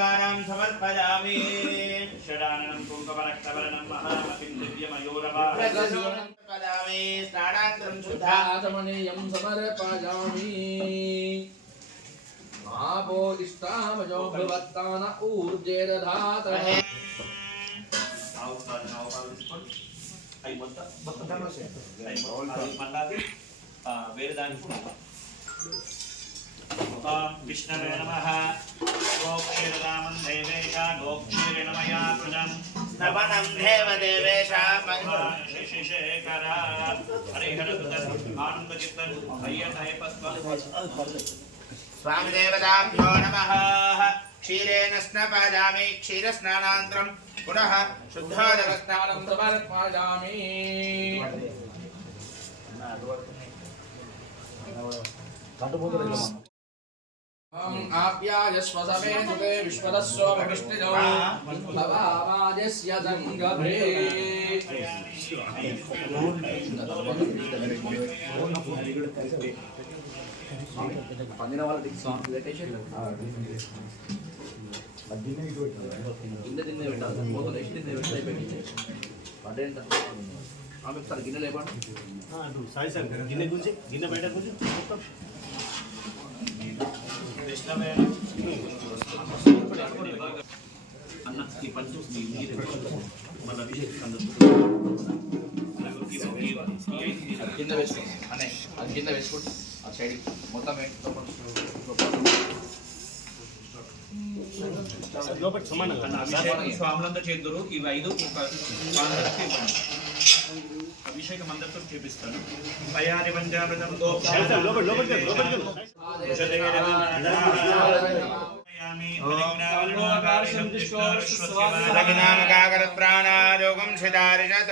नमस्कारां समर्पयामि षडाननं कुङ्कुमरक्तवर्णं महामतिं दिव्यमयूरवाहनं समर्पयामि स्नानान्तरं शुद्धाचमनीयं समर्पयामि आपो इष्टामयो भवत्तान ऊर्जे दधात వేరే దానికి విష్ణవే నమః గోక్షీరరామం దేవేశ గోక్షీరిణమయా కృతం స్తవనం దేవదేవేశ శశిశేఖర హరిహరసుతం ఆనందచిత్తన్ అయ్యటైపస్వం స్వామిదేవతాభ్యో నమః క్షీరేణ స్నాపయామి క్షీరస్నానానంతరం పునః శుద్ధోదకస్నానం సమర్పయామి आप्यायस्वसमे सुते विश्वदस्व भविष्णिजो भवावाजस्य संगभे पंदिना वाला टिक सॉन्ग लेटेशन मध्य इటు పెట్టాలి కింద పెట్టాలి ఫోటో నెక్స్ట్ కింద పెట్టాలి పడేంట ఆమె ఒకసారి గిన్నె లేపండి అటు సాయి సార్ గిన్నె గుంచి గిన్నె బయట గుంచి అన్న ఈ పంచు మన అభిషేక్ కింద వేసుకో అనే అది కింద వేసుకోండి ఆ సైడ్ మొత్తం లోపల సమానంగా స్వాములంతా చేద్దరు ఇవి 5 అభిషేకం అందరితో చేపిస్తాను పయాని పంచామృతం ప్రాణాయోగం సిదారిషతోపయామి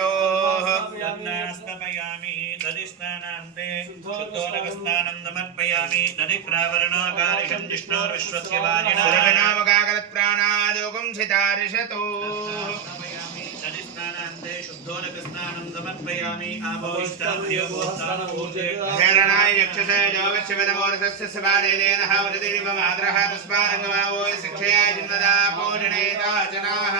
దధిస్నానాంతే శుద్ధోదకస్నానం సమర్పయామి దధిప్రావరణాకారిషం జిష్ణోర్విశ్వస్య వాజినామకాగరత్ ప్రాణాయోగం సిదారిషతో దధిస్నానాంతే శుద్ధోదకస్నానం సమర్పయామి ఆభోష్టామయోగోత్తానమూర్తే యక్షసే యోగశివనమోరసస్య శివాదేన హౌరదేవ మాతరః తస్మారంగమావో శిక్షయా జన్మదా పూజనేతాచనాః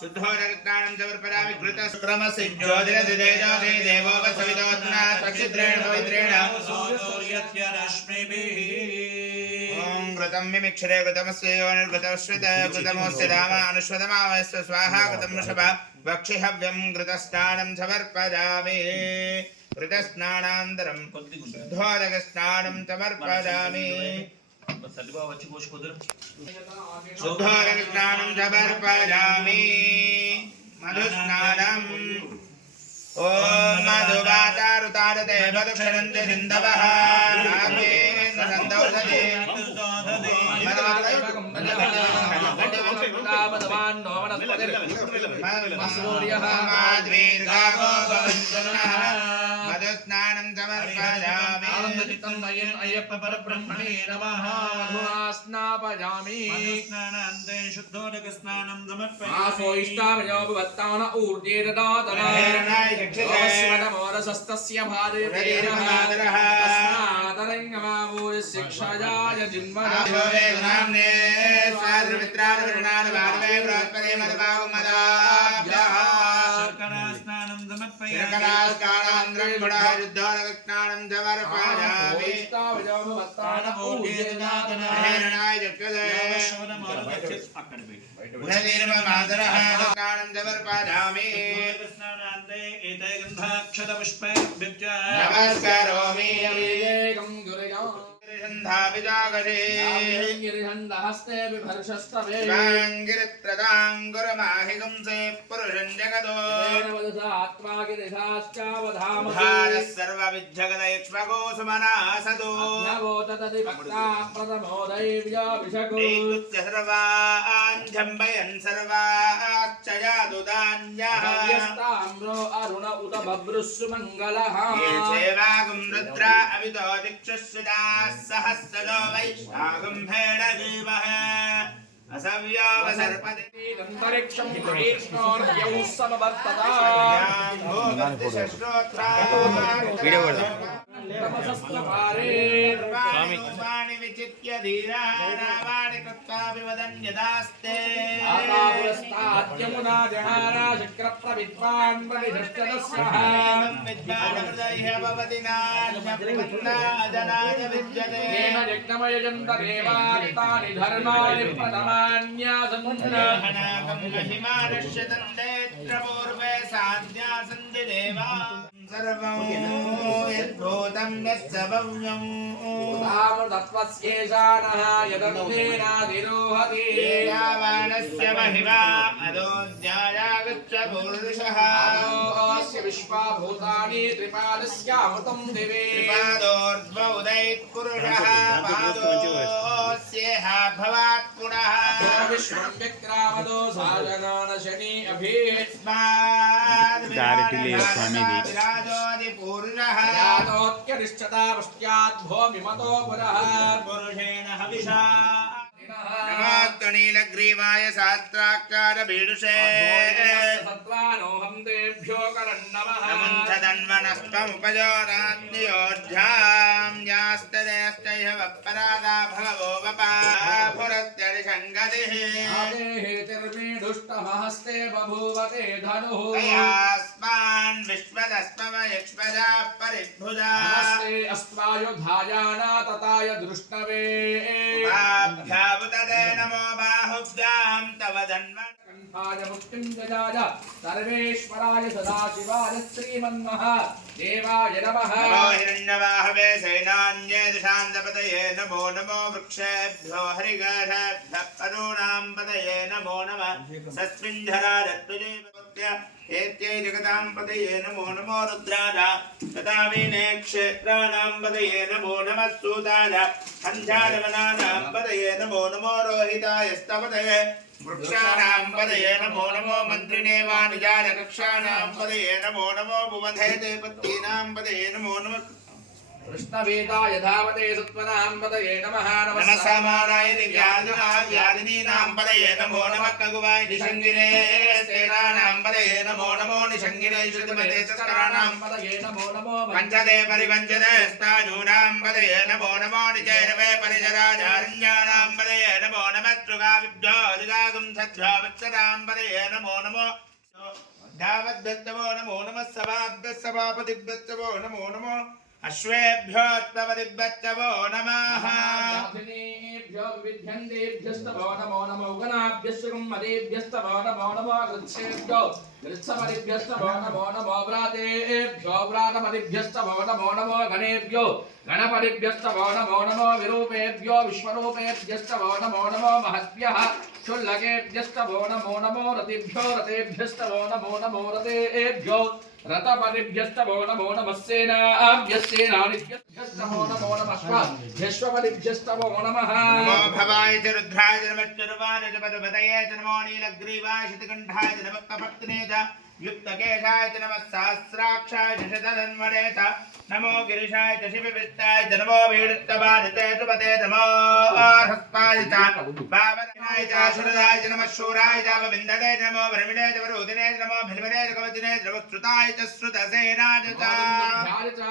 శుద్ధోదకస్నానం సమర్పయామి కృతస్క్రమసిజ్యోతిరసిదేజోషే దేవోపసవితోత్నా తక్షిద్రేణ పవిత్రేణ సూర్యస్యరశ్మిభిః ఓం కృతం మిమిక్షరే కృతమస్యో నిర్కృతశ్రిత కృతమోస్య రామ అనుష్వదమావస్య స్వాహా కృతం వృషభ వక్షిహవ్యం కృతస్నానం సమర్పయామి కృతస్నానానంతరం శుద్ధోదకస్నానం సమర్పయామి శుద్ధోదకస్నానం సమర్పయామి మధుస్నానం ఓం మధువాతారుతారతే మధుక్షరంత సింధవః నాగేంద్రనందౌదదే మధుస్నానం సమర్పయామి అయ్యప్ప పరబ్రహ్మణే నమః స్నాపయామి స్నానాంతే శుద్ధోదకస్నానం సమర్పయామి ఆసో ఇష్టామయో భవత్తాన ఊర్జే దదాతన శివనమోరసస్తస్య భారేణ తస్మాదరంగమావో శిక్షయాయ జిన్మనామ్నే స్వాద్రమిత్రాదవర్ణాన భారవే బృహస్పతే మదభావం మదాభ్యః శర్కరాస్నానం సమర్పయామి శర్కరాస్నానానంతరం పునః శుద్ధోదకస్నానం సమర్పయామి ఇష్టామయో భవత్తాన ఊర్జే దదాతన హేరణాయ చక్షుషే అక్కడ పునర్నిర్మమాతరః స్నానం సమర్పయామి స్నానాంతే ఏతే గంధాక్షతపుష్పైర్భ్య నమస్కరోమి ఏకం గురయా ధావిజాగరే గిరిహందహస్తే విభర్షస్తవే వాంగిరిత్రదాంగురమాహిగుంసే పురుషం జగదో ఆత్మాగిరిధాశ్చావధామధారः సర్వవిజ్జగదైక్ష్మగో సుమనాసదో నవోతతది భక్తా ప్రథమోదైవ్యాభిషకో ఏకృత్య సర్వాంజంబయన్ సర్వాశ్చయాదుదాన్యః యస్తామ్రో అరుణ ఉత బభ్రుస్సు మంగళః ఏ సేవాగం రుద్రా అవిదో దిక్షుస్సుదాస్ सहस्रदो वैशाखंभेण जीवः असव्यावसर्पते अंतरिक्षं कृष्णोर्यौ समवर्तता वीडियो स्वामी विचित्य धीरा रावाणि कृत्वापि वदन्यदास्ते यमुना जहारा शक्र प्रविद्वान् प्रतिष्ठदस्यः विद्वानहृदयः भवति नान्यप्रपन्नाजनाय विद्यते येन यज्ञमयजन्त देवात्तानि धर्माणि प्रथमान्यासन्नाहनाकं महिमानश्य तन्नेत्र पूर्वे साध्या सन्ति देवा सर्वं यद्भूतं यच्च भव्यम् तामृतत्वस्येषाणः यदन्तेनाधिरोहति यावानस्य महिमा अदोऽध्यायागच्छ पूरुषः अस्य विश्वाभूतानि त्रिपादस्यामृतं दिवे त्रिपादोर्ध्व उदयत्पुरुषः पादोऽस्येह भवात् पुनः विश्वं विक्रामदो साजनान शनि अभिस्मात् विराजोऽधिपूर्णः यातोऽत्यरिष्ठता पश्चात् भूमिमतो पुरः पुरुषेण हविषा नमोऽस्तनीलग्रीवाय शास्त्राक्षार भीडुषे सत्त्वानोऽहं तेभ्यो करन्नमः नमन्थधन्वनस्त्वमुपजोनात्मयोऽध्यां यास्तदेष्टैह वप्परादा भगवो वपापुरस्त्यरिषङ्गतिः हेतिर्मीडुष्टमहस्ते बभूवते धनुः तयास्मान् विश्वदस्ममयक्ष्मजा परिभुजा नमस्ते अस्त्वायुधायाना तताय दृष्टवे भ्यावुतदे नमो बाहुभ्यां तव धन्वन् कंठाय मुक्तिं जजाय सर्वेश्वराय सदाशिवाय श्रीमन्मः देवाय नमः नमो हिरण्यवाहवे सेनान्ये दिशान्तपतये नमो नमो वृक्षेभ्यो हरिगर्भ्यः पदूनां पतये नमो नमः सस्मिन्धराजत्वजैवत्य एत्यै जगतां पतये नमो नमो रुद्राय तथा वीणे क्षेत्राणां पतये नमो नमः सूताय हंसाजवनानां पतये नमो नमो रोहिताय स्तपतये वृक्षाणां पतये नमो नमो मन्त्रिणे वाणिजाय कक्षाणां पतये नमो नमो भुवधेते पत्नीनां पतये नमो नमः कृष्णवेदाय धावते सत्त्वनां पतये नमः नमः समानाय दिव्यादिनीनां पतये नमो नमः कगुवाय निषङ्गिने सेनानां पतये नमो नमो निषङ्गिने श्रुतिमते शस्त्राणां पतये नमो नमो पञ्चदे परिपञ्चदे स्ताजूनां पतये नमो नमो निचैरवे परिजराजारण्यानां पतये नमो नमः तृगाविभ्यो दिगागं सद्भ्यो वत्सरां पतये नमो नमो धावद्भ्यस्तवो नमो नमः सभाभ्यः सभापतिभ्यस्तवो नमो नमो अश्वेभ्यो त्वपदिभ्यस्तवो नमः भ्यो विविध्यन्तेभ्यस्तवो नमो नमो गणाभ्यश्चुं मदेभ्यस्तवो नमो नमो गृत्सेभ्यो गृत्समदिभ्यस्तवो नमो नमो व्रातेभ्यो व्रातमदिभ्यस्तवो नमो नमो गणेभ्यो गणपतिभ्यस्तवो नमो नमो विरूपेभ्यो विश्वरूपेभ्यस्तवो नमो नमो महद्भ्यः क्षुल्लकेभ्यस्तवो नमो नमो रतिभ्यो रतेभ्यस्तवो नमो नमो रतेभ्यो रतपदिभ्यस्तवो नमो नमः सेनाभ्यस्तेनानिभ्यस्तवो नमो नमः श्वपदिभ्यस्तवो नमः नमो भवाय च रुद्राय च नमश्चर्वाय च पदपतये च नमो नीलग्रीवाय शितकण्ठाय च नमः कपत्ने च युक्तकेशाय च नमः सहस्राक्षाय च शतधन्वने च नमो गिरिशाय च शिवविष्टाय च नमो वीरत्तवादिते सुपते नमो हस्ताय च पावनाय च शरदाय च नमः शूराय च विन्दते च नमो भ्रमिणे च वरुदिने च नमो भिन्वने च कवचिने च नमः श्रुताय च श्रुतसेनाय च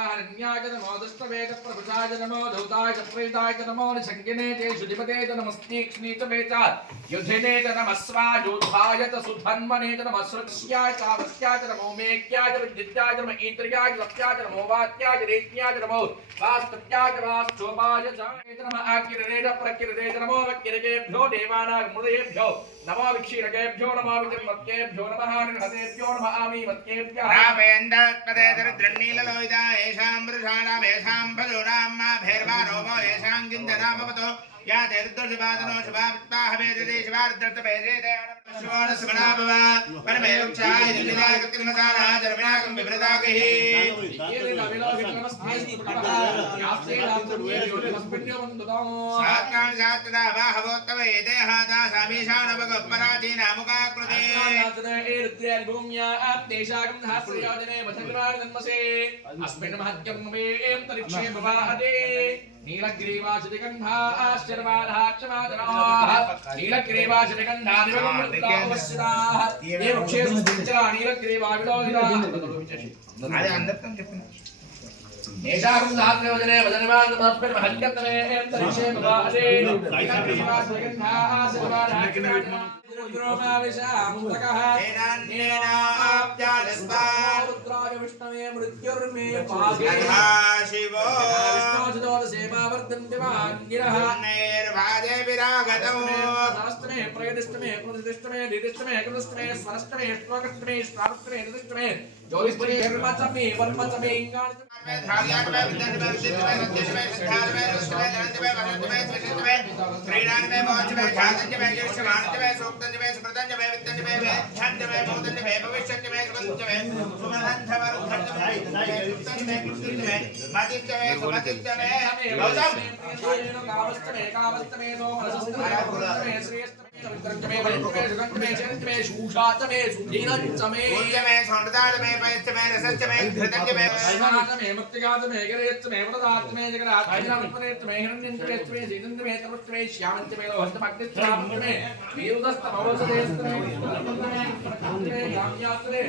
हरण्याय च नमो दुष्टवे च प्रभुषाय च नमो धौताय च प्रेताय च नमो निषङ्गिने च शुचिपते च नमस्तीक्ष्णे च च युधिने च नमः स्वायोधाय च सुधन्वने च नमः श्रुत्स्याय च आवस्याय च नमो मेक्याय च विद्याय च नमः इंद्रियाय च लप्याय च नमो वाक्याय च रेत्याय च नमो वास्तव्याय च वास्तोपाय च नमः आकिरणे च प्रकिरणे च नमो वक्किरकेभ्यो देवानां मृदेभ्यो नमो विक्षीरकेभ्यो नमो विजन्मत्केभ्यो नमः निर्हतेभ्यो नमः आमीमत्केभ्यः रामेन्द्रपदे दरिद्रन्नीललोहिता येषां वृषाणाम् येषां फलोनां मा भैर्वारोपो येषां किञ्जनामवतो या तेर्दुर्शिवादनो शिवावित्ताहवेदे शिवार्दर्तभेदे श्रवणस्मणाभव परमे वृक्षाय निर्मिताय कृत्रिमसारः जर्मिणाकं विभ्रताकैः शास्त्राणि शास्त्रदा बाहवोत्तम एते हाता सामीशानवगपराचीनामुकाकृते अस्मिन् महत्यं में तरिक्षे भवाहते नीलग्रीवाशतिगन्धाश्चर्वाधाक्षमादनाः नीलग्रीवाशतिगन्धादिवृत्तावस्यताः ये वृक्षेषु नीलग्रीवाविलोहिताः అది అందరికీ చెప్పిన ఏషాకం దాత్రవదనే వదనమాన తస్మిన్ మహత్కర్తమే అంతరిక్షే భవాదే విష్ణవే మృత్యుర్మే శివో సేవావర్ధంతి వాంగిరః నిర్వాదే విరాగతము శాస్త్రే ప్రయతిష్టమే ప్రతిష్టమే నిదిష్టమే కృష్టమే స్వరష్టమే శ్లోకష్టమే శ్రావష్టమే నిదిష్టమే జ్యోతిష్టమే నిర్మచమే వర్మచమే ఇంగాణి కావస్తమే కావస్తమే సోమరసస్తమే శ్రేయస్తమే విక్రమమే వైకుంఠమే శుగంధమే శూషాతమే సుధీరంచమే ఊర్జమే సౌందర్యమే పైత్యమే రసత్యమే ధృతంజమే ఐమానమే ముక్తిగాతమే గరేత్యమే వరదాత్మే జగదాత్మే హిరణ్యంతమే సీతంతమే తమస్తమే శ్యామంతమే లోహంతమగ్నిత్రామంతమే వీరుదస్తమవసదేస్తమే ప్రకృతమే యామ్యాత్రే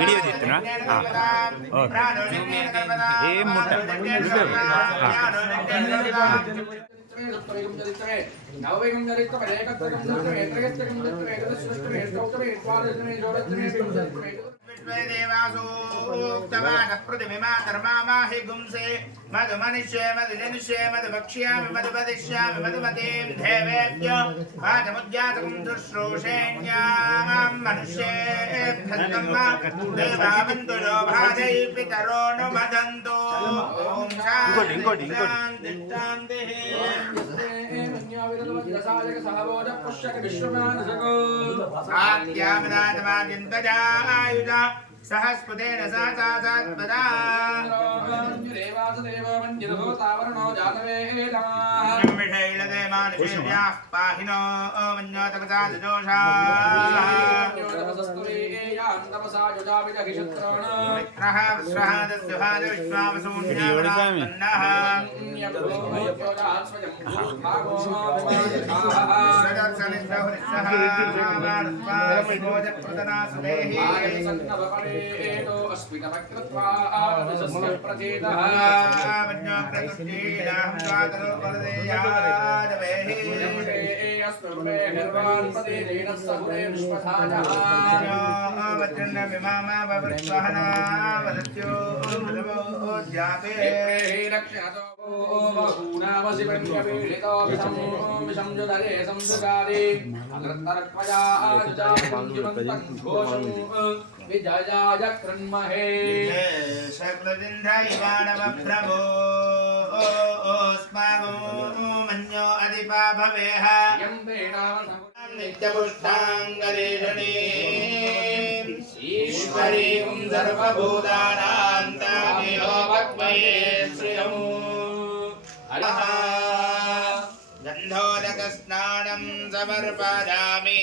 వీడియో తీస్తున్నా ఏం ముట్ట నవవేగం జరిగితే ఏకత్వం జరిగితే ఏకత్వం జరిగితే ఏకత్వం ఏకత్వం ఏకత్వం देवासूक्तवान् प्रतिमिमा धर्मामाहि गुंसे मधुमनिष्ये मधुजनिष्ये मधुभक्ष्यामि मधुपदिष्यामि मधुमतीं देवेभ्यो वाचमुद्यातकं शुश्रूषेण्यां मनुष्येभ्यन्तं देवावन्तु लोभाजै पितरो नु मदन्तु ॐ शान्ति शान्तिः आद्यामनाथमाचिन्तजायुजा सहस्पुतेन सात्पदा ब्रह्मशैलदे मानुषेभ्यः पाहिनो मित्रः विश्वहादस्युहाद विश्वावसून्यः विजयाय कृण्महे शक्लदिन्धाय मानव प्रभो अस्मागो मन्यो नो अधिपा भवेह यं ते नाम नित्यपुष्टाङ्गरेषणी ईश्वरीं सर्वभूतानां भक्वये श्रियम् गन्धोदकस्नानं समर्पयामि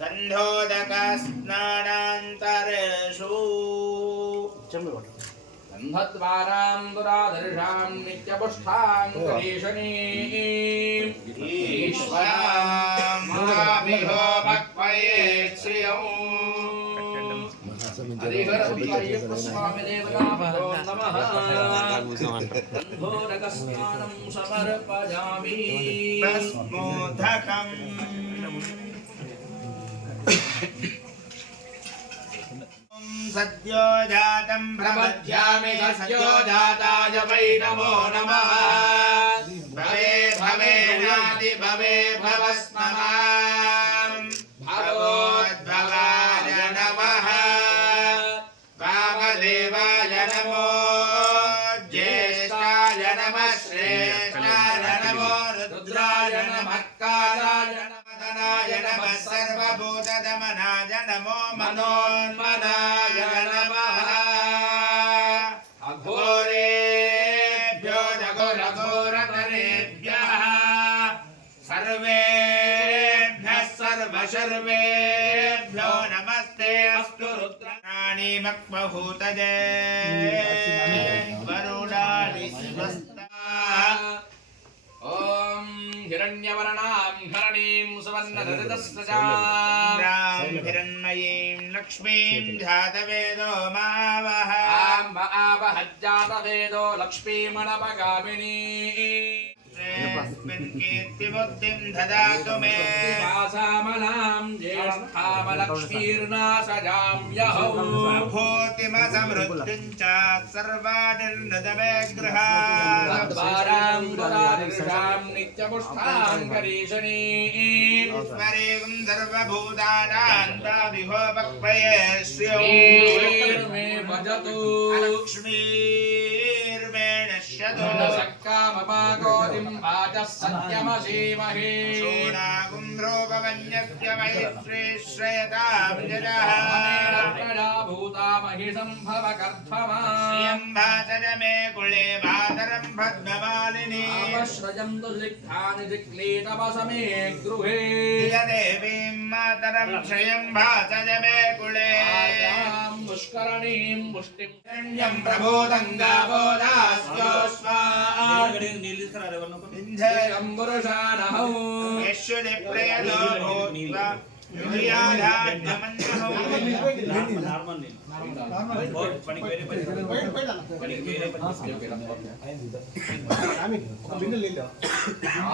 गन्धोदकस्नानान्तरेषु गन्धद्वारां दुरादर्शां नित्यपुष्टां गणेशनीं ईश्वरां मुरामिहो भक्वये श्रियम् हरिहरस्वामिदेवताभ्यो नमः गन्धोदकस्नानं समर्पयामि भस्मोदकम् सद्यो जातं प्रपद्यामि सद्यो जाताय वै नमो नमः भवे भवेनादि भवे भवस्ममां भगवद्भवाय नमः वामदेवाय नमो ज्येष्ठाय नमः श्रेष्ठाय नमो रुद्राय नमः कालाय नमः नमः सर्वभूतदमनाय नमो मनोन्मनाय नमः अघोरेभ्यो घोरघोरतरेभ्यः सर्वेभ्यः सर्वशर्वेभ्यो नमस्ते अस्तु रुद्राणि मक्महूतजे वरुणानि स्वस्ता ॐ हिरण्यवर्णां हरणीं सुवर्णरजतस्रजां हिरण्मयीं लक्ष्मीं जातवेदो मावह आवहज्जातवेदो लक्ष्मीमणपगामिनी कीर्तिबुद्धिं ददातु मे वासामलां ज्येष्ठामलक्ष्मीर्नाशजां यहौ भूतिमसमृद्धिं च सर्वानिर्नदमे द्वारां दुरादर्शां नित्यपुष्टां करीशनीं ईश्वरीं सर्वभूतानां ताभिहो भक्वये श्रियौ मे भजतु लक्ष्मीर्मे नश्यतु सक्कामपाकोतिं वाचः सत्यमसीमहे शोणाकुन्द्रोपवन्यस्य मैत्री श्रयतां जलः भूता महिषम्भव कर्धमा श्रियं भासज मे कुले भातरं पद्ममालिनी श्रयन्तु सिक्खानि सिक्लीतवसमे गृहे देवीं मातरं श्रियं भासज मे कुले पुष्करणीं पुष्टिं शरण्यं प्रबोधङ्गाबोधास्योऽस्मान् पुरुषानहौ यश्वनि प्रयतो भूत्वा युर्याधाद्यमन्यहो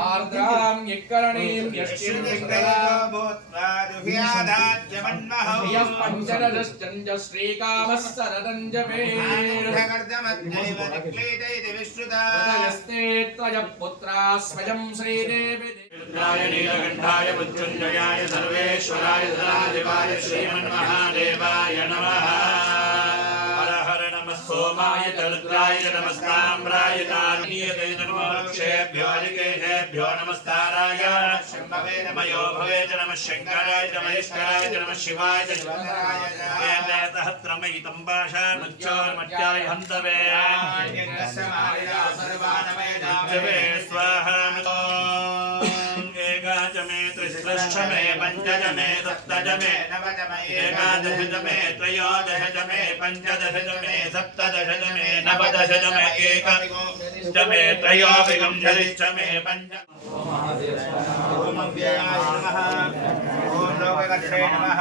आर्द्रां यक्करणीं यष्टिं यः पञ्चरजश्चञ्ज श्रीकामः सरदञ्जवेर्यस्ते त्रयः पुत्राः स्वयं श्रीदेवी रुद्राय नीलकण्ठाय मृत्युञ्जयाय सर्वेश्वराय सदाशिवाय श्रीमन्महादेवाय नमः हर हर नमः सोमाय च रुद्राय च नमस्ताम्राय चानीयते नमो वृक्षेभ्यो अधिकेशेभ्यो नमस्ताराय शम्भवे नमयो भवे च नमः शङ्कराय च महेश्वराय च नमः शिवाय च सहस्रमयितं पाशान्मुच्चोर्मट्याय हन्तवे सर्वानमय स्वाहा एकाच मे त्रिश्रश्च मे पञ्चज मे सप्तज मे एकादश मे त्रयोदश मे पञ्चदश मे सप्तदश मे नवदश मे एकविंश मे त्रयोविंशतिश्च मे पञ्च ॐ अव्ययाय नमः ॐ लोककर्त्रे नमः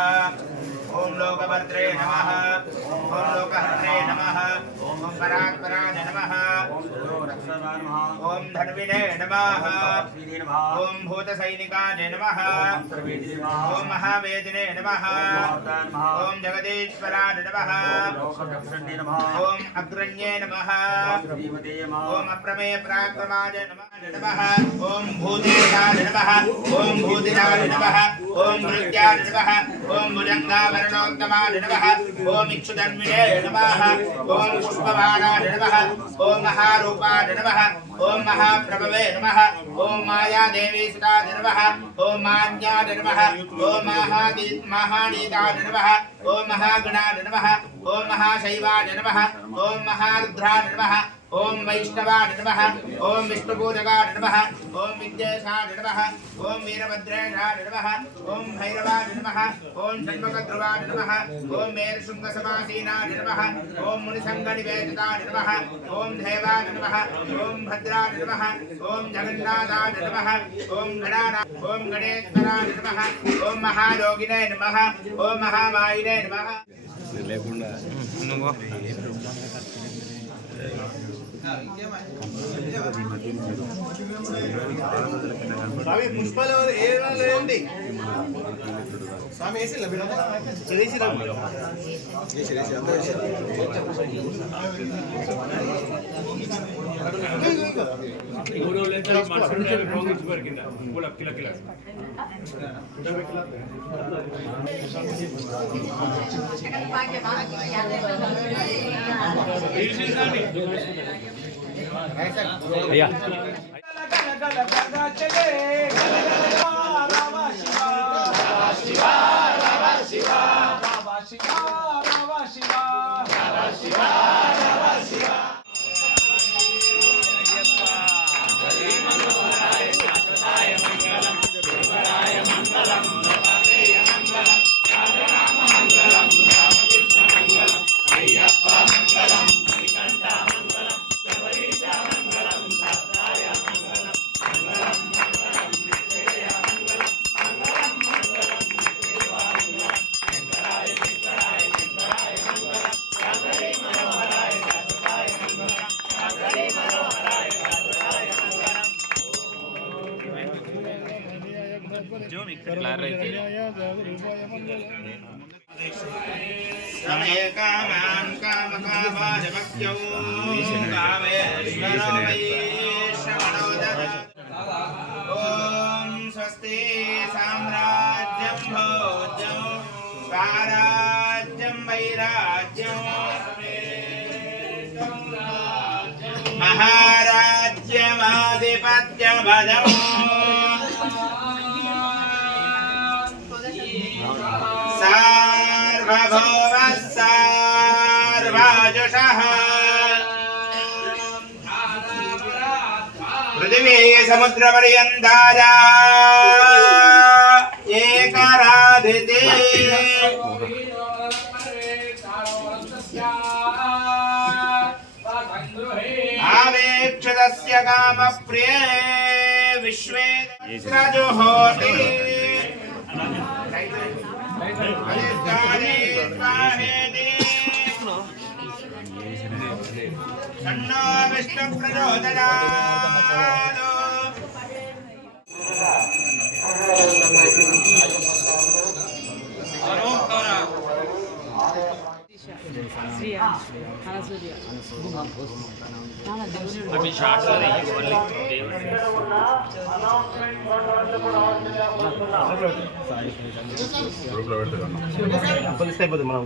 ॐ लोकभर्त्रे नमः ॐ लोकहर्त्रे नमः ॐ परात्पराय नमः ॐ धन्विने नमः ॐ भूतसैनिकाय नमः ॐ महावेदिने नमः ॐ जगदीश्वराय नमः ॐ अग्रण्ये नमः ॐ अप्रमेय पराक्रमाय नमः ॐ भूतेशाय नमः ॐ भूतिनाय नमः ఓం మృత్యాయ నమః ఓం భుజంగావరణోత్తమాయ నమః ఓం ఇక్షుధన్వినే నమః ఓం పుష్పవారాయ నమః ఓం మహారూపాయ నమః ఓం మహాప్రభవే నమః ఓం మాయాదేవీ సుతాయ నమః ఓం మాన్యాయ నమః ఓం మహానీతాయ నమః ఓం మహాగణాయ నమః ఓం మహాశైవాయ నమః ఓం మహారుద్రాయ నమః ఓం వైష్ణవాయ నమః ఓం విష్ణుపూజకాయ నమః ఓం విద్యేశాయ నమః ఓం వీరభద్రేశాయ నమః ఓం భైరవాయ నమః ఓం షణ్ముఖధ్రువాయ నమః ఓం మేరుశృంగసమాసీనాయ నమః ఓం మునిసంగనివేదితాయ నమః ఓం దేవాయ నమః ఓం భద్రాయ నమః ఓం జగన్నాథాయ నమః ఓం ఓం గణేశ్వరాయ నమః ఓం మహాయోగినే నమః ఓం మహామాయినే నమః. స్వామి పుష్పాలు ఏది స్వామి వేసి అయ్యా समे कामान् कामकामाजमख्यौ कामेश्वरो वैश्रवणोदर ॐ स्वस्ति साम्राज्यं भोज्यं स्वाराज्यं वैराज्यं महाराज्यमाधिपत्यमदम् सार्वभौमः सार्वाजुषः पृथिवी समुद्रपर्यन्ताय एकराधिते आवेक्षतस्य कामप्रिये विश्वे रजोहोति तन्नो विष्णु प्रचोदयात् అవి షార్ట్స్ అయిపోతుంది మనం